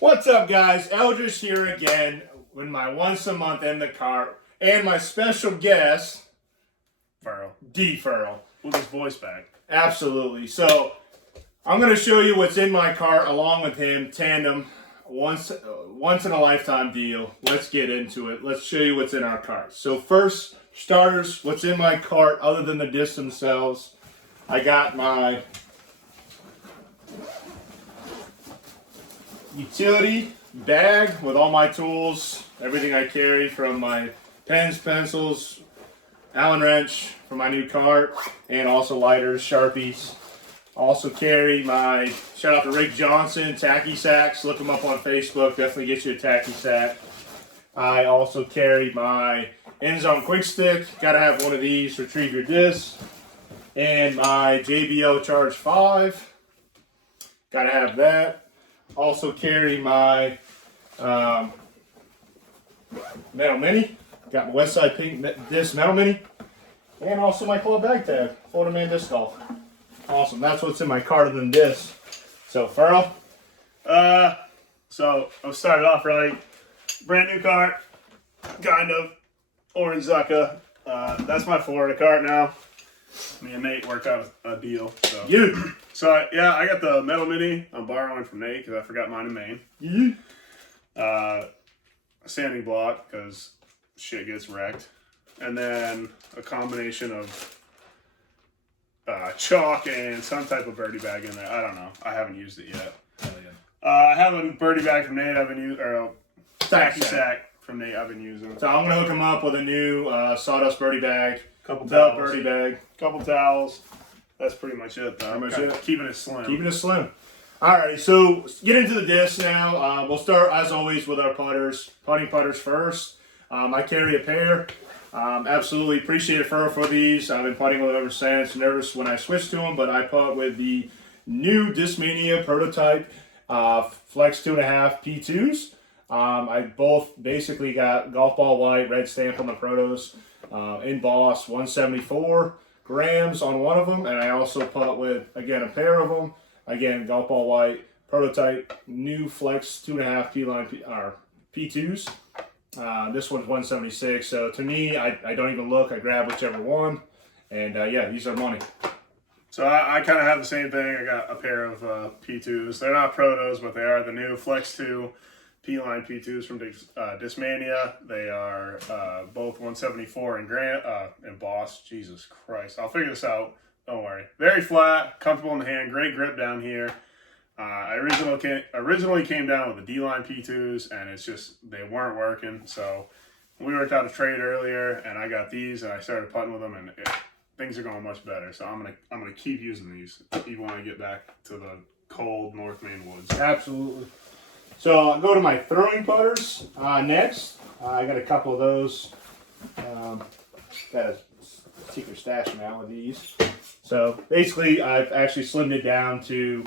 What's up, guys? Eldridge here again with my once a month in the cart and my special guest, Furl. D. Furl. With his voice back. Absolutely. So, I'm going to show you what's in my cart along with him, tandem, once in a lifetime deal. Let's get into it. Let's show you what's in our cart. So, first, starters, what's in my cart other than the discs themselves? I got my utility bag with all my tools, everything I carry from my pens, pencils, Allen wrench for my new cart, and also lighters, Sharpies. Also carry my, shout out to Rick Johnson, tacky sacks. Look him up on Facebook, definitely get you a tacky sack. I also carry my End Zone Quick Stick, gotta have one of these, retrieve your discs. And my JBL Charge 5, gotta have that. Also carry my Metal Mini. Got my Westside Pink Disc Metal Mini. And also my club bag tag, Florida Man Disc Golf. Awesome, that's what's in my cart other than this. So, Furl? So I'll start it off right. Brand new cart, kind of. Orange Zucca. That's my Florida cart now. Me and Nate worked out a deal. So I got the Metal Mini. I'm borrowing from Nate because I forgot mine in Maine. A sanding block because shit gets wrecked. And then a combination of chalk and some type of birdie bag in there. I don't know. I haven't used it yet. I have a birdie bag from Nate I've been using, or a tacky sack from Nate I've been using. So I'm going to hook him up with a new sawdust birdie bag. Couple towels. Birdie bag. Couple towels. That's pretty much it, though. Pretty much it. Keeping it slim. Keeping it slim. Alright, so get into the discs now. We'll start, as always, with our putters. Putting putters first. I carry a pair. Absolutely appreciate it for these. I've been putting with them ever since. Nervous when I switched to them, but I putt with the new Discmania prototype Flex 2.5 P2s. I both basically got golf ball white, red stamp on the protos. In Boss, 174 grams on one of them, and I also putt with, again, a pair of them. Again, golf ball white, prototype, new Flex 2.5 P-line P2s. This one's 176, so to me, I don't even look. I grab whichever one, and yeah, these are money. So I kind of have the same thing. I got a pair of P2s. They're not protos, but they are the new Flex 2 P-line P2s from Discmania. They are both 174 in Boss. Jesus Christ. I'll figure this out. Don't worry. Very flat, comfortable in the hand, great grip down here. I originally came down with the D-line P2s, and it's just, they weren't working. So we worked out a trade earlier, and I got these, and I started putting with them, and things are going much better. So I'm gonna keep using these even when I get back to the cold North Maine woods. Absolutely. So I'll go to my throwing putters next. I got a couple of those. Got a secret stash now with these. So basically, I've actually slimmed it down to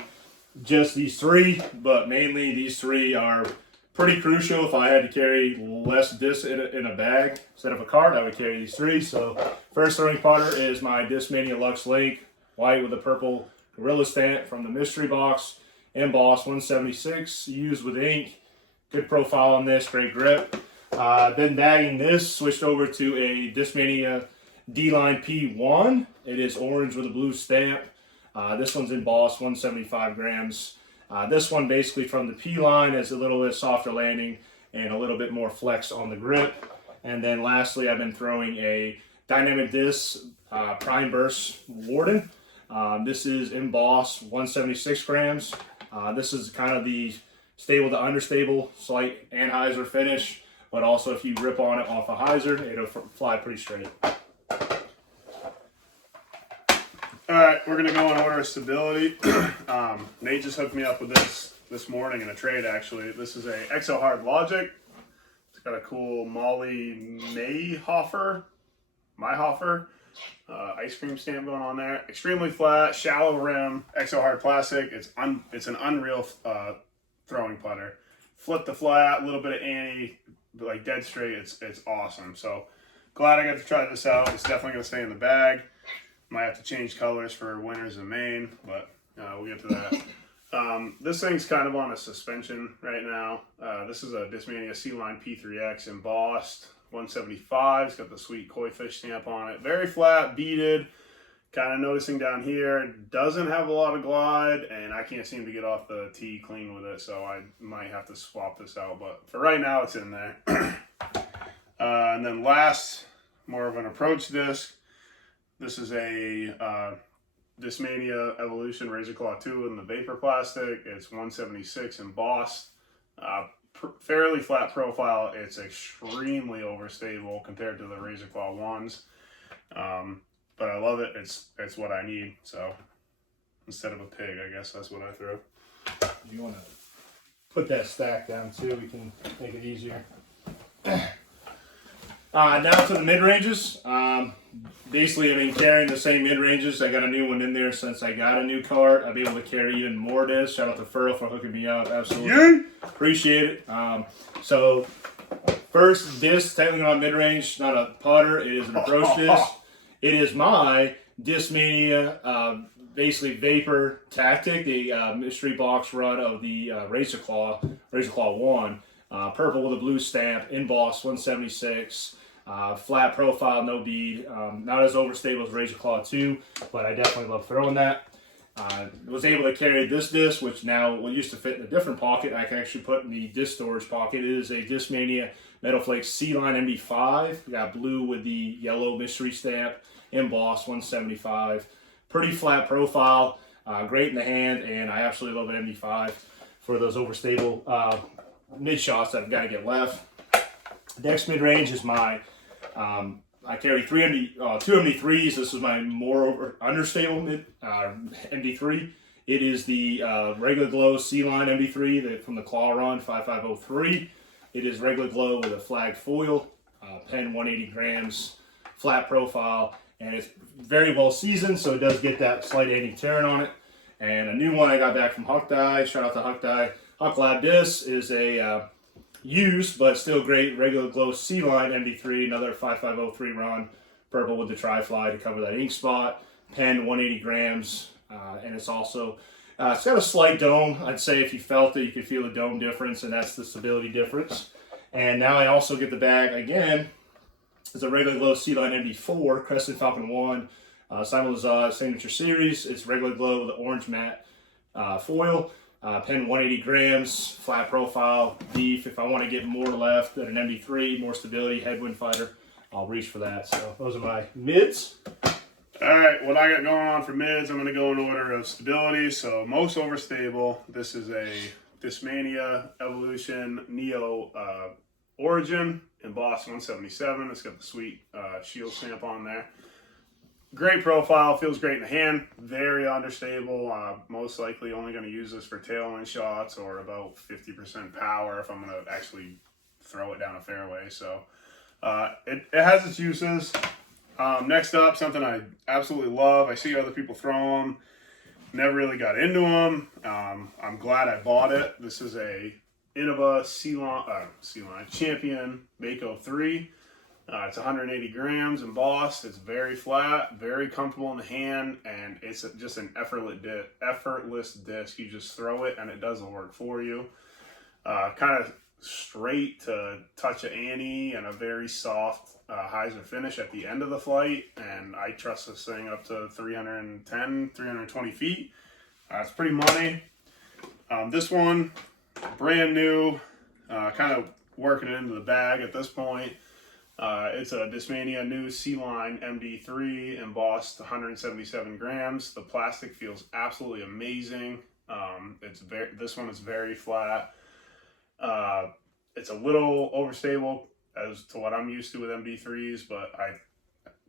just these three, but mainly these three are pretty crucial. If I had to carry less discs in a bag instead of a cart, I would carry these three. So first throwing putter is my Discmania Lux Link, white with a purple Gorilla stamp from the mystery box. Emboss 176, used with ink. Good profile on this, great grip. Been bagging this, switched over to a Discmania D-Line P1. It is orange with a blue stamp. This one's in Boss, 175 grams. This one basically from the P-Line has a little bit softer landing and a little bit more flex on the grip. And then lastly, I've been throwing a Dynamic Disc Prime Burst Warden. This is in Boss, 176 grams. This is kind of the stable to understable, slight anhyzer finish, but also if you rip on it off a hyzer, it'll fly pretty straight. Alright, we're going to go in order of stability. Nate just hooked me up with this morning in a trade, actually. This is a Exo Hard Logic. It's got a cool Molly Mayhofer ice cream stamp going on there. Extremely flat, shallow rim, Exo Hard plastic. It's an unreal throwing putter. Flip the flat, a little bit of anti, like dead straight. It's awesome. So glad I got to try this out. It's definitely going to stay in the bag. Might have to change colors for winters in Maine, but we'll get to that. This thing's kind of on a suspension right now. This is a Discmania C-Line P3X embossed 175. It's got the sweet koi fish stamp on it. Very flat, beaded. Kind of noticing down here, it doesn't have a lot of glide, and I can't seem to get off the tee clean with it, so I might have to swap this out. But for right now, it's in there. And then last, more of an approach disc. This is a Discmania Evolution Razor Claw 2 in the vapor plastic. It's 176 embossed. Fairly flat profile. It's extremely overstable compared to the Razor Claw 1s. But I love it. It's what I need. So instead of a pig, I guess that's what I throw. You want to put that stack down too? We can make it easier. Now to the mid-ranges. Basically, I mean, carrying the same mid-ranges. I got a new one in there since I got a new cart. I'll be able to carry even more discs. Shout out to Furl for hooking me up. Absolutely. Appreciate it. So first disc, technically not mid-range, not a putter. It is an approach disc. It is my Discmania, basically Vapor Tactic, the mystery box run of the Razor Claw 1. Purple with a blue stamp, embossed 176, flat profile, no bead. Not as overstable as Razor Claw 2, but I definitely love throwing that. Was able to carry this disc, which now will used to fit in a different pocket. I can actually put in the disc storage pocket. It is a Discmania Metal Flake C-Line MD5. We got blue with the yellow mystery stamp, embossed 175. Pretty flat profile, great in the hand, and I absolutely love an MD5 for those overstable mid shots that I've got to get left. Next mid range is my I carry two MD3s. This is my more understable MD3. It is the regular glow C-Line MD3 from the Claw Run 5503. It is regular glow with a flagged foil, pen 180 grams, flat profile, and it's very well seasoned, so it does get that slight anti-tearing on it. And a new one I got back from Huck Dye. Shout out to Huck Dye. Huck Lab Disc is a used but still great regular glow C-Line MD3, another 5503 run, purple with the tri-fly to cover that ink spot, pen 180 grams, and it's also it's got a slight dome. I'd say if you felt it, you could feel the dome difference, and that's the stability difference. And now I also get the bag again. It's a regular glow C-Line MD4 Crescent Falcon 1 Simon Lazard Signature Series. It's regular glow with the orange matte foil. Pen 180 grams, flat profile, beef. If I want to get more left than an MD3, more stability, headwind fighter, I'll reach for that. So those are my mids. All right, what I got going on for mids, I'm going to go in order of stability. So most overstable, this is a Discmania Evolution Neo Origin embossed 177. It's got the sweet shield stamp on there. Great profile, feels great in the hand, very understable. Most likely only going to use this for tailwind shots or about 50% power if I'm going to actually throw it down a fairway. So it has its uses. Next up, something I absolutely love. I see other people throw them. Never really got into them. I'm glad I bought it. This is a Innova C-Line Champion Mako 3. It's 180 grams embossed. It's very flat, very comfortable in the hand, and it's just an effortless disc. You just throw it and it does the work for you. Kind of straight to touch of ante and a very soft hyzer finish at the end of the flight, and I trust this thing up to 310, 320 feet. It's pretty money. This one, brand new, kind of working it into the bag at this point. It's a Discmania new C-Line MD3 embossed 177 grams. The plastic feels absolutely amazing. This one is very flat. It's a little overstable as to what I'm used to with MD3s, but I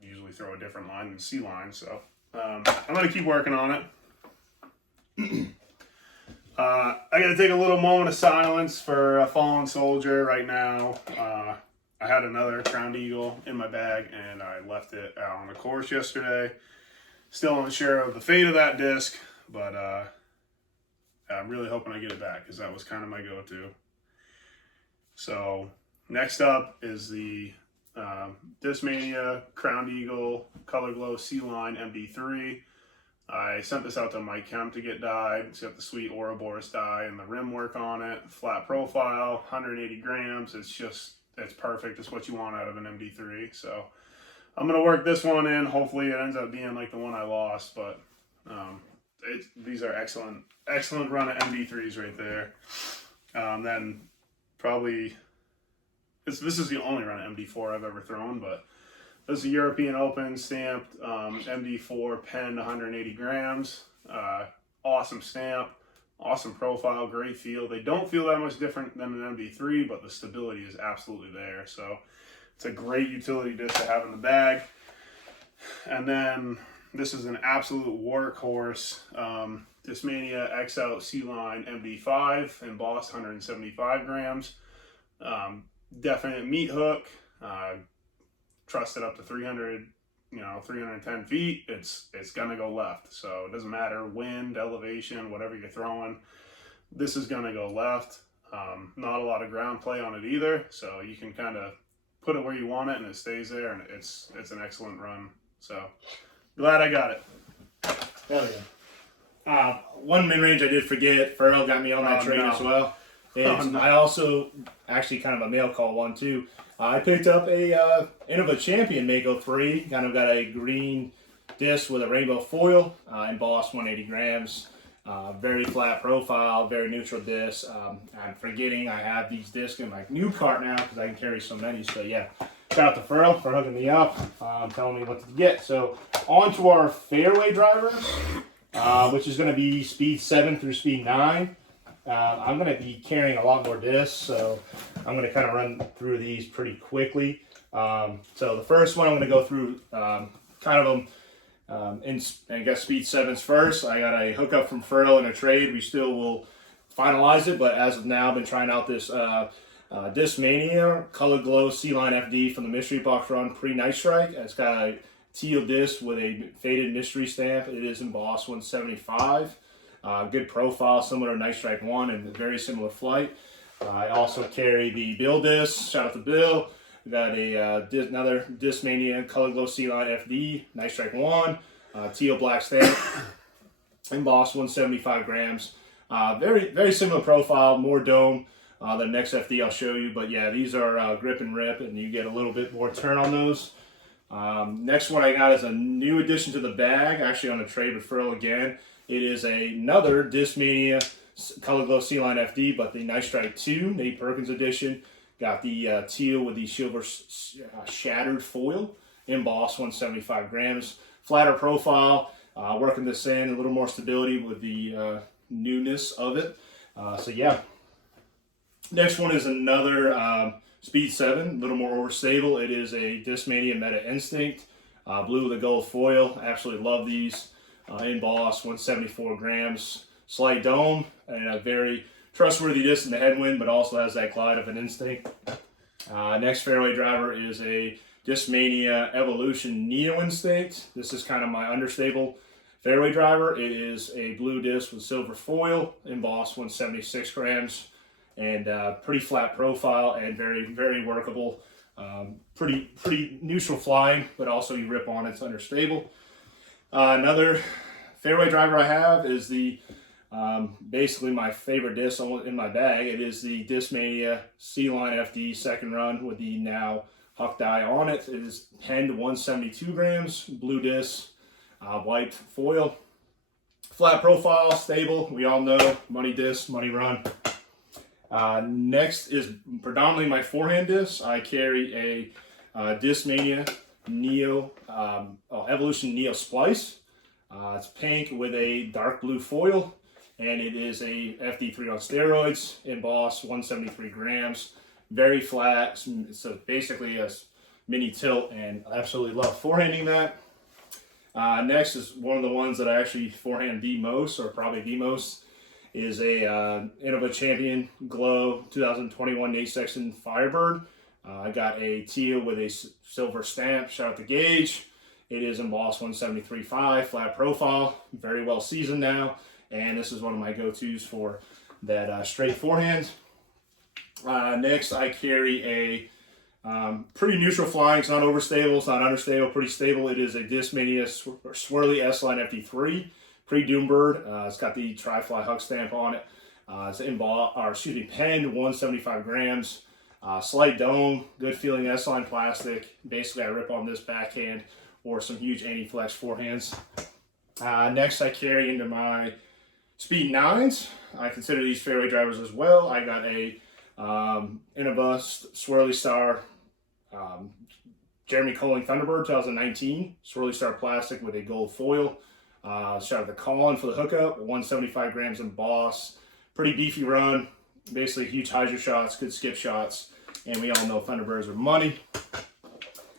usually throw a different line than C-Line, so I'm going to keep working on it. I got to take a little moment of silence for a fallen soldier right now. I had another Crowned Eagle in my bag, and I left it out on the course yesterday. Still unsure of the fate of that disc, but I'm really hoping I get it back because that was kind of my go-to. So next up is the Discmania Crowned Eagle Color Glow C-Line MD3. I sent this out to Mike Kemp to get dyed. It's got the sweet Ouroboros dye and the rim work on it. Flat profile, 180 grams. It's perfect. It's what you want out of an MD3. So I'm going to work this one in. Hopefully it ends up being like the one I lost. But these are excellent run of MD3s right there. Then probably, this is the only run of MD4 I've ever thrown, but this is a European Open stamped MD4 pen, 180 grams. Awesome stamp, awesome profile, great feel. They don't feel that much different than an MD3, but the stability is absolutely there. So it's a great utility disc to have in the bag. And then this is an absolute workhorse. Discmania XL C-Line MD5 embossed, 175 grams. Definite meat hook. Trusted up to 310 feet. It's gonna go left. So it doesn't matter wind, elevation, whatever you're throwing. This is gonna go left. Not a lot of ground play on it either. So you can kind of put it where you want it and it stays there, and it's an excellent run. So glad I got it. Hell yeah. One mid-range I did forget. Farrell got me on that trade as well. And I also, actually kind of a mail call one too. I picked up a Innova Champion Mako 3. Kind of got a green disc with a rainbow foil, embossed 180 grams. Very flat profile, very neutral disc. I'm forgetting I have these discs in my new cart now because I can carry so many. So yeah, shout out to Farrell for hooking me up, telling me what to get. So on to our fairway drivers, which is going to be speed 7 through speed 9. I'm going to be carrying a lot more discs, so I'm going to kind of run through these pretty quickly. So the first one I'm going to go through kind of in I guess speed 7s first. I got a hookup from Farrell in a trade. We still will finalize it, but as of now, I've been trying out this Discmania Color Glow C-Line FD from the Mystery Box run pre-Night Strike. It's got a teal disc with a faded mystery stamp. It is embossed 175. Good profile, similar to Night Strike 1 and very similar flight. I also carry the Bill disc. Shout out to Bill. We got another Discmania Color Glow C-Line FD, Night Strike 1, teal black stamp, embossed 175 grams. Very similar profile, more dome than the next FD I'll show you. But yeah, these are grip and rip, and you get a little bit more turn on those. Next one I got is a new addition to the bag, actually on a trade with Farrell again. It is another Discmania Color Glow C-Line FD, but the Night Strike 2, Nate Perkins edition. Got the teal with the silver shattered foil, embossed 175 grams. Flatter profile, working this in, a little more stability with the newness of it. So yeah. Next one is another Speed 7, a little more overstable. It is a Discmania Meta Instinct, blue with a gold foil. Absolutely love these. Embossed 174 grams, slight dome, and a very trustworthy disc in the headwind, but also has that glide of an Instinct. Next fairway driver is a Discmania Evolution Neo Instinct. This is kind of my understable fairway driver. It is a blue disc with silver foil, embossed 176 grams, and pretty flat profile and very workable. Pretty neutral flying, but also you rip on it, it's understable. Another fairway driver I have is the basically my favorite disc in my bag. It is the Discmania C-Line FD second run with the now Huck die on it. It is penned 172 grams, blue disc, white foil, flat profile, stable. We all know money disc, money run. Next is predominantly my forehand disc. I carry a Discmania Neo Evolution Neo Splice. It's pink with a dark blue foil, and it is a FD3 on steroids, embossed 173 grams, very flat. So basically a mini tilt, and I absolutely love forehanding that. Next is one of the ones that I actually forehand the most, or probably the most, is a Innova Champion Glow 2021 Nate Sexton Firebird. I got a teal with a silver stamp. Shout out to Gage. It is embossed 173.5, flat profile, very well seasoned now, and this is one of my go-tos for that straight forehand. Next, I carry Pretty neutral flying. It's not overstable. It's not understable. Pretty stable. It is a Discmania Swirly S-Line FD3 pre-Doombird. It's got the tri-fly huck stamp on it. It's penned 175 grams. Slight dome, good feeling S-Line plastic. Basically, I rip on this backhand or some huge anti-flex forehands. Next, I carry into my Speed 9s. I consider these fairway drivers as well. I got a Innobust Swirly Star Jeremy Colling Thunderbird 2019 Swirly Star plastic with a gold foil. Shot at the Colin for the hookup, 175 grams in Boss. Pretty beefy run, basically huge hydro shots, good skip shots, and we all know Thunderbirds are money.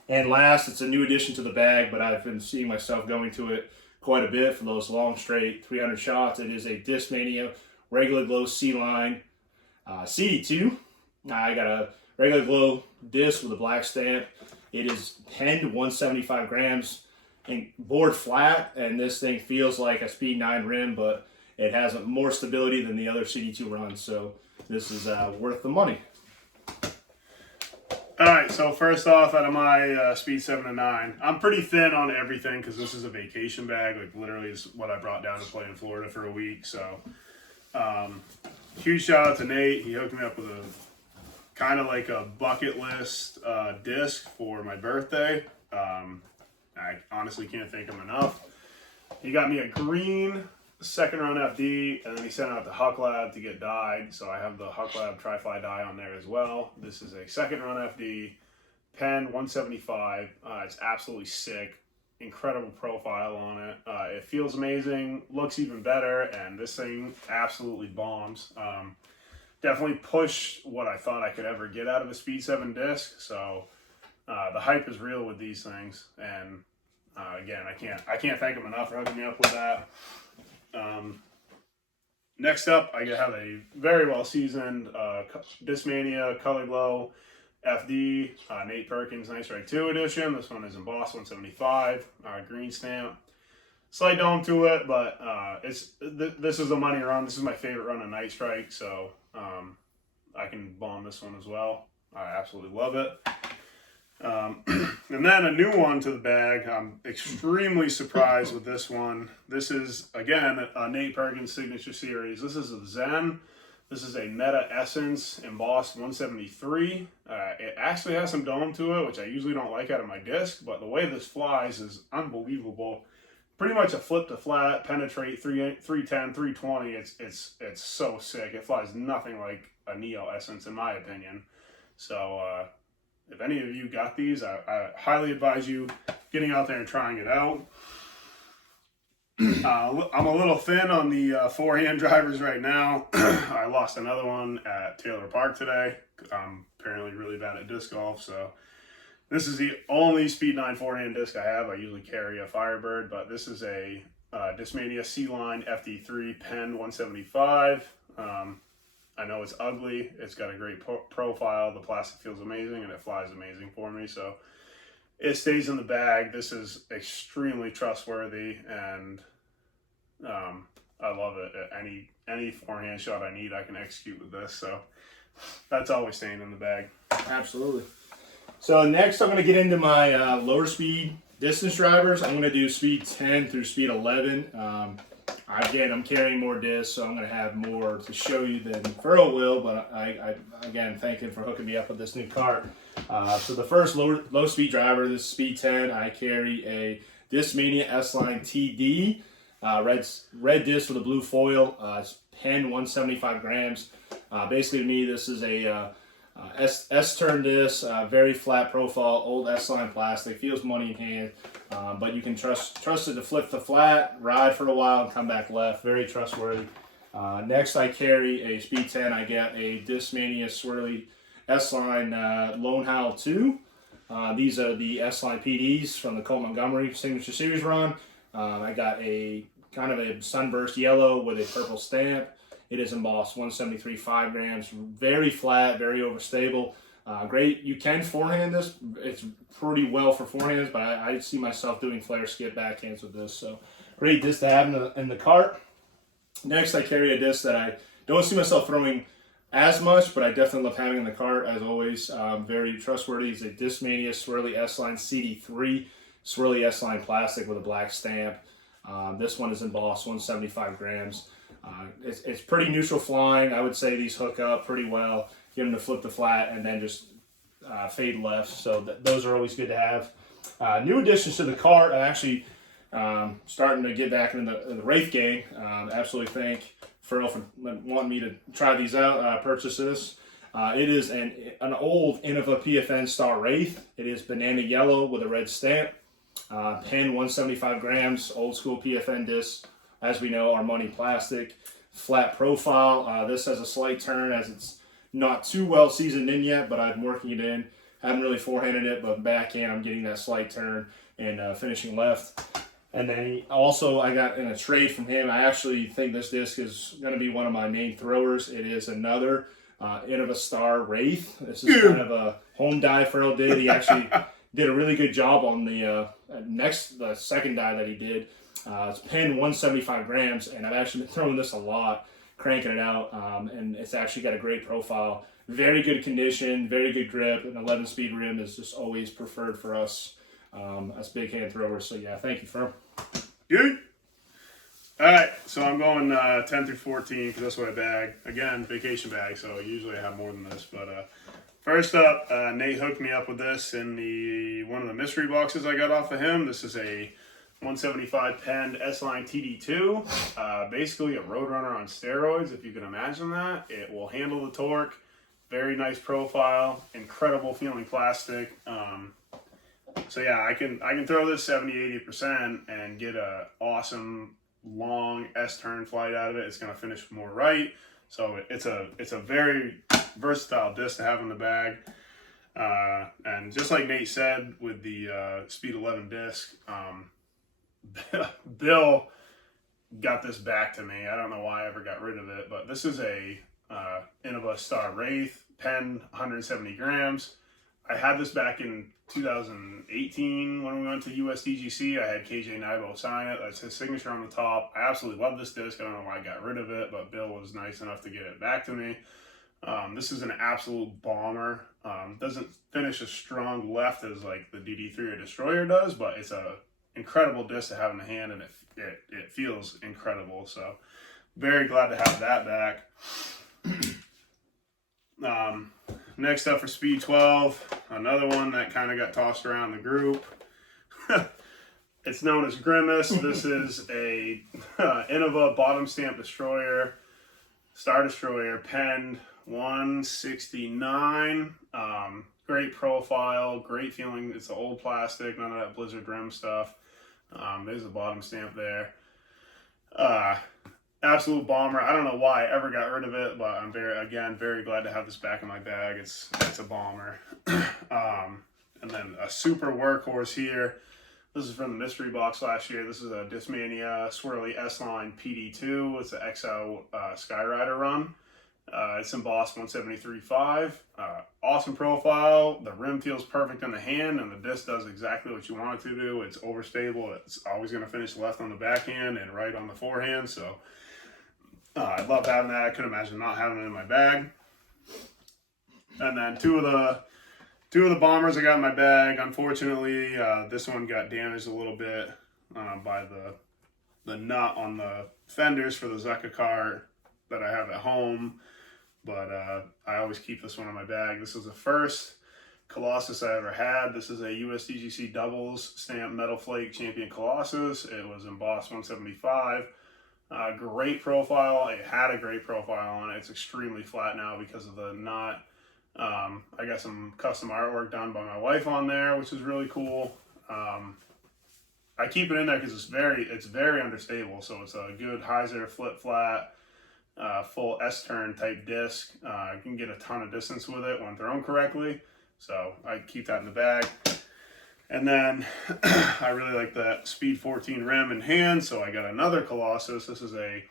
And last, it's a new addition to the bag, but I've been seeing myself going to it quite a bit for those long straight 300 shots. It is a Discmania Regular Glow C-Line CD2. I got a Regular Glow disc with a black stamp. It is penned 175 grams and bored flat, and this thing feels like a Speed 9 rim, but it has more stability than the other CD2 runs, so this is worth the money. All right, so first off, out of my Speed 7 and 9, I'm pretty thin on everything because this is a vacation bag. Like, literally is what I brought down to play in Florida for a week. So, huge shout out to Nate. He hooked me up with a kind of like a bucket list disc for my birthday. I honestly can't thank him enough. He got me a green second run FD, and then he sent out the Huck Lab to get dyed. So I have the Huck Lab Tri-Fly dye on there as well. This is a second run FD, pen 175. It's absolutely sick. Incredible profile on it. It feels amazing, looks even better, and this thing absolutely bombs. Definitely pushed what I thought I could ever get out of a Speed 7 disc. So the hype is real with these things, and again, I can't thank him enough for hooking me up with that. Next up, I have a very well seasoned Discmania Color Glow FD Nate Perkins Night Strike 2 edition. This one is embossed 175, green stamp. Slight dome to it, but this is a money run. This is my favorite run of Night Strike, so I can bomb this one as well. I absolutely love it. And then a new one to the bag. I'm extremely surprised with this one. This is, again, a Nate Perkins Signature Series. This is a Zen. This is a Meta Essence embossed 173. It actually has some dome to it, which I usually don't like out of my disc, but the way this flies is unbelievable. Pretty much a flip to flat, penetrate 310, 320. It's so sick. It flies nothing like a Neo Essence in my opinion. So, if any of you got these, I highly advise you getting out there and trying it out. I'm a little thin on the forehand drivers right now. I lost another one at Taylor Park today. I'm apparently really bad at disc golf, so this is the only Speed 9 forehand disc I have. I usually carry a Firebird, but this is a Discmania C-Line FD3 pen 175. I know it's ugly. It's got a great profile. The plastic feels amazing, and it flies amazing for me. So it stays in the bag. This is extremely trustworthy, and I love it. Any forehand shot I need, I can execute with this. So that's always staying in the bag. Absolutely. So next, I'm going to get into my lower speed distance drivers. I'm going to do Speed 10 through Speed 11. Again, I'm carrying more discs, so I'm going to have more to show you than Furl will, but I again, thank him for hooking me up with this new cart. So the first low speed driver, this is Speed 10. I carry a Discmania S-Line TD, red disc with a blue foil. It's pen 175 grams. Basically, to me, this is a S-turn disc, very flat profile, old S-Line plastic, feels money in hand, but you can trust it to flip the flat, ride for a while, and come back left. Very trustworthy. Next, I carry a Speed 10. I get a Discmania Swirly S-Line Lone Howl 2. These are the S-Line PDs from the Colt Montgomery Signature Series run. I got a kind of a sunburst yellow with a purple stamp. It is embossed 173, 5 grams, very flat, very overstable. Great, you can forehand this. It's pretty well for forehands, but I see myself doing flare skip backhands with this. So great disc to have in the cart. Next, I carry a disc that I don't see myself throwing as much, but I definitely love having in the cart as always. Very trustworthy. It's a Discmania Swirly S-Line CD3 Swirly S-Line plastic with a black stamp. This one is embossed 175 grams. It's pretty neutral flying. I would say these hook up pretty well. Get them to flip the flat and then just fade left. So those are always good to have. New additions to the cart. I'm actually starting to get back into the Wraith game. Absolutely thank Ferrell for wanting me to try these out. Purchase this. It is an old Innova PFN Star Wraith. It is banana yellow with a red stamp. Pen 175 grams. Old school PFN disc. As we know, our money plastic. Flat profile. This has a slight turn as it's not too well seasoned in yet, but I'm working it in. Haven't really forehanded it, but backhand I'm getting that slight turn and finishing left. And then also I got in a trade from him. I actually think this disc is going to be one of my main throwers. It is another Innova Star Wraith. This is kind of a home die Ferrell did. He actually did a really good job on the second die that he did. It's pen 175 grams, and I've actually been throwing this a lot, cranking it out, and it's actually got a great profile. Very good condition, very good grip. An 11-speed rim is just always preferred for us as big hand throwers. So yeah, thank you, Ferrell. Good. All right, so I'm going 10 through 14 because that's what I bag. Again, vacation bag, so usually I have more than this. But first up, Nate hooked me up with this in one of the mystery boxes I got off of him. This is a 175 penned S-Line TD2. Basically a Roadrunner on steroids, if you can imagine that. It will handle the torque. Very nice profile. Incredible feeling plastic. So yeah, I can throw this 70-80% and get a awesome long S-turn flight out of it. It's going to finish more right. So it's a very versatile disc to have in the bag. And just like Nate said with the Speed 11 disc, Bill got this back to me. I don't know why I ever got rid of it, but this is a Innova Star Wraith, pen 170 grams. I had this back in 2018 when we went to USDGC. I had KJ Nybo sign it. That's his signature on the top. I absolutely love this disc. I don't know why I got rid of it, but Bill was nice enough to get it back to me. This is an absolute bomber. Doesn't finish as strong left as like the DD3 or Destroyer does, but it's a incredible disc to have in the hand, and it feels incredible. So very glad to have that back. Next up for Speed 12, another one that kind of got tossed around the group. It's known as Grimace. This is a Innova bottom stamp destroyer, Star Destroyer, penned 169. Great profile, great feeling. It's the old plastic, none of that Blizzard rim stuff. There's the bottom stamp there. Absolute bomber. I don't know why I ever got rid of it, but I'm very glad to have this back in my bag. It's a bomber. And then a super workhorse here. This is from the mystery box last year. This is a Discmania Swirly S-Line PD2. It's an XO Skyrider run. It's embossed 173.5. Awesome profile. The rim feels perfect in the hand, and the disc does exactly what you want it to do. It's overstable. It's always going to finish left on the backhand and right on the forehand. So I love having that. I couldn't imagine not having it in my bag. And then two of the bombers I got in my bag. Unfortunately, this one got damaged a little bit by the nut on the fenders for the Zucca cart that I have at home. But I always keep this one in my bag. This is the first Colossus I ever had. This is a USDGC doubles stamp metal flake champion Colossus. It was embossed 175. Great profile. It had a great profile on it. It's extremely flat now because of the knot. I got some custom artwork done by my wife on there, which is really cool. I keep it in there because it's very understable. So it's a good hyzer flip flat, full S-turn type disc. You can get a ton of distance with it when thrown correctly. So I keep that in the bag. And then I really like that Speed 14 rim in hand, so I got another Colossus. This is a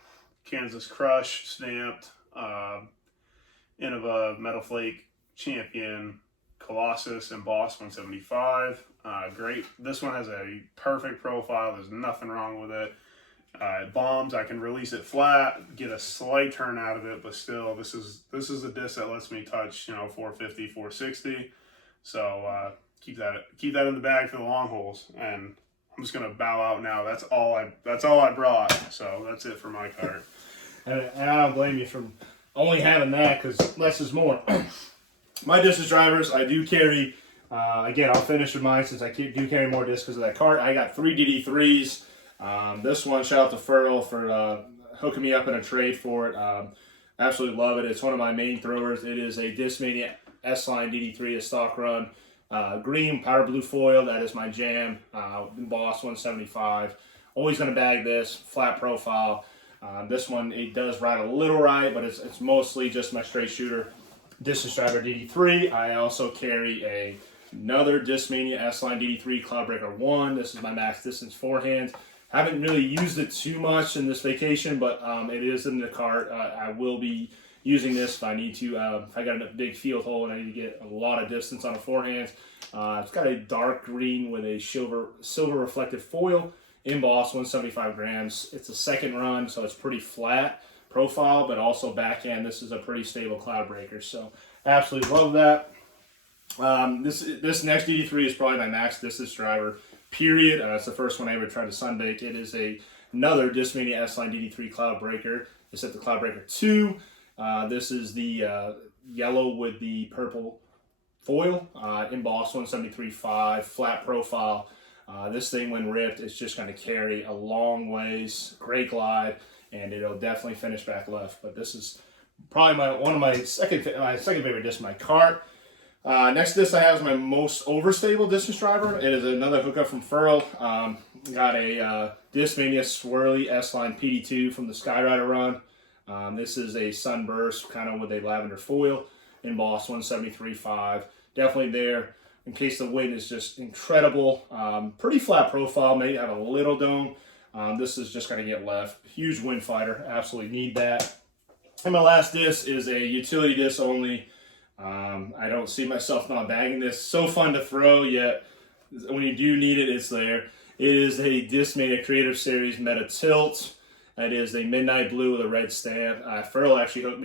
Kansas Crush stamped Innova Metal Flake Champion Colossus embossed 175. Great. This one has a perfect profile. There's nothing wrong with it. It bombs. I can release it flat, get a slight turn out of it, but still, this is a disc that lets me touch, 450, 460. So keep that in the bag for the long holes. And I'm just gonna bow out now. That's all I brought. So that's it for my cart. And I don't blame you for only having that, because less is more. My distance drivers, I do carry. Again, I'll finish with mine since I do carry more discs because of that cart. I got 3 DD3s. This one, shout out to Furl for hooking me up in a trade for it. Absolutely love it. It's one of my main throwers. It is a Discmania S-Line DD3, a stock run. Green powder blue foil, that is my jam. Boss 175. Always going to bag this, flat profile. This one, it does ride a little right, but it's mostly just my straight shooter distance driver DD3. I also carry another Discmania S-Line DD3 Cloudbreaker 1. This is my max distance forehand. Haven't really used it too much in this vacation, but it is in the cart. I will be using this if I need to. If I got a big field hole and I need to get a lot of distance on a forehand. It's got a dark green with a silver reflective foil, embossed 175 grams. It's a second run, so it's pretty flat profile, but also backhand. This is a pretty stable cloud breaker, so absolutely love that. This next DD3 is probably my max distance driver, period. It's the first one I ever tried to sunbake. It is another Discmania S-Line DD3 cloud breaker. It's at the Cloud Breaker 2. This is the yellow with the purple foil, embossed 173.5, flat profile. This thing, when ripped, it's just going to carry a long ways, great glide, and it'll definitely finish back left. But this is probably one of my second favorite discs in my cart. Next disc I have is my most overstable distance driver. It is another hookup from Furl. Got a Discmania Swirly S-Line PD2 from the Skyrider run. This is a sunburst kind of with a lavender foil, embossed 173.5. Definitely there in case the wind is just incredible. Pretty flat profile, maybe have a little dome. This is just going to get left. Huge wind fighter, absolutely need that. And my last disc is a utility disc only. I don't see myself not bagging this. So fun to throw, yet when you do need it, it's there. It is a Discmania Creative Series Meta Tilt. It is a midnight blue with a red stamp. Furl actually hooked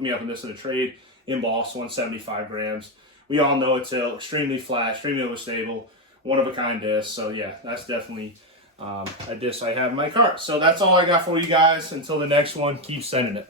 me up in this in a trade. Embossed 175 grams. We all know it's extremely flat, extremely overstable, one-of-a-kind disc. So yeah, that's definitely a disc I have in my cart. So that's all I got for you guys. Until the next one, keep sending it.